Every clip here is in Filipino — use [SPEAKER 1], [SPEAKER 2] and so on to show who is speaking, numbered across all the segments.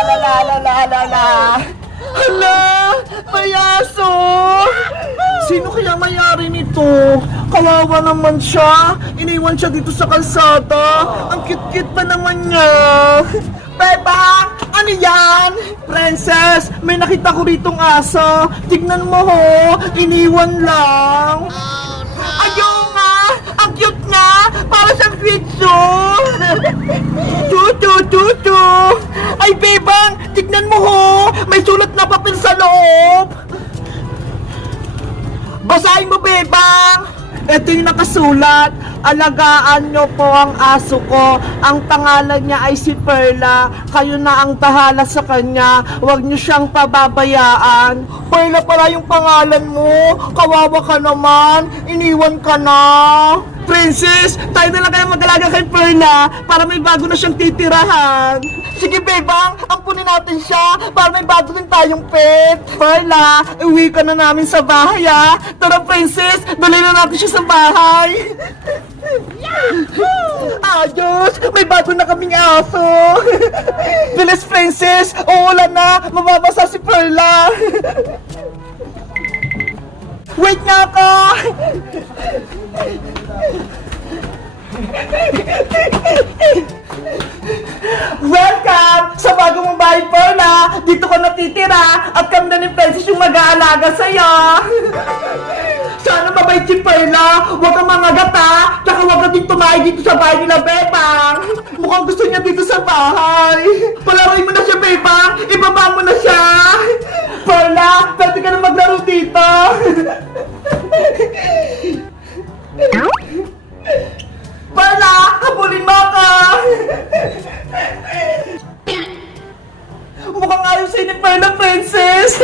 [SPEAKER 1] la la la la la la. Hala! May aso! Sino kaya mayari nito? Kawawa naman siya. Iniwan siya dito sa kalsada. Ang cute-cute pa naman niya. Bebang! Ano yan? Princess, may nakita ko ritong aso. Tignan mo ho. Iniwan lang. Ayaw nga! Ang cute niya! Para siyang pizzo! Tutu, tutu! Ay, Bebang! Tignan mo ho! May sulat na papel sa loob! Basahin mo, Bebang! Ito yung nakasulat. Alagaan nyo po ang aso ko. Ang pangalan niya ay si Perla. Kayo na ang bahala sa kanya. Huwag nyo siyang pababayaan. Perla pala yung pangalan mo. Kawawa ka naman. Iniwan ka na. Princess, tayo na lang kayo mag-alaga kay Perla para may bago na siyang titirahan. Sige, Bebang, ampunin natin siya para may bago din tayong pet. Perla, uwi ka na namin sa bahay, ha? Tara, Princess, dali na natin siya sa bahay. Ayos! May bago na kaming aso! Bilis, Princess! Uulan na! Mababasa si Perla! Wait nga ka! Natitira at kami na ni Princess yung mag-aalaga sa'yo! Sana mabait si Perla! Huwag kang mga gata! Tsaka huwag ka din tumayo dito sa bahay nila, Bebang! Mukhang gusto niya dito sa bahay! Palaroin mo na siya, Bebang! Ibaba mo na siya! Perla! Pwede ka na maglaro dito! Princess!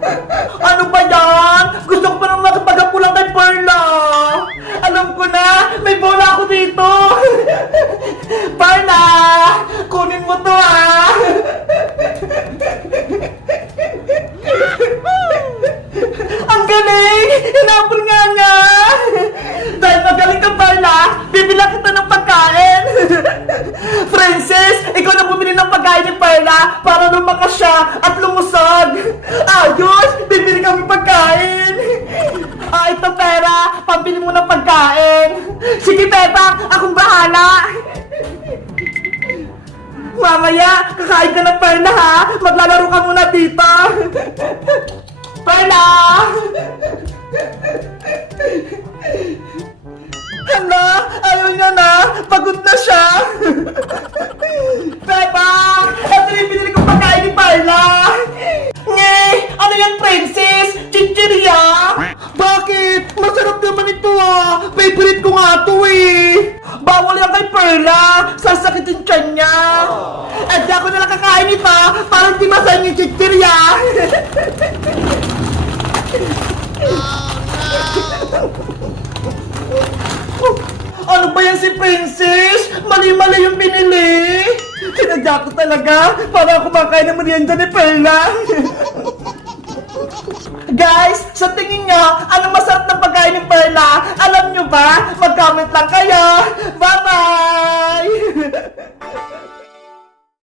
[SPEAKER 1] ano ba yan? Gusto ko pa nang makipagapulang kay Perla! Alam ko na! May bola ako dito! Perla! Kunin mo to, ah! Ang galing! Hinapon nga niya! Dahil magaling ka, Perla, bibila kita ng pagkain! Princess, ikaw na bumili ng pagkain para lumakas siya at lumusog! Ayos! Bibili kami pagkain! Ah, ito pera! Pambili mo ng pagkain! Sige, Pepang! Akong bahala! Mamaya, kakain ka ng Perla ha! Maglalaro ka muna dito! Perla! Hala, ayaw niya na! Pagod na siya! Pepa! Perla! Nye! Ano yan, princess? Chichirya? Bakit? Masarap naman ito ah! Favorite ko nga ito eh! Bawal yan kay Perla! Sasakit yung tiyan niya! Eh di ako nalang kakain ito para hindi masayang yung chichirya! Ano ba yan si Princess? Mali-mali yung binili! Sinadya ko talaga para kumakain ng merienda ni Perla. Guys, sa tingin nyo, anong masarap ng pagkain ni Perla? Alam nyo ba? Mag-comment lang kayo. Bye-bye!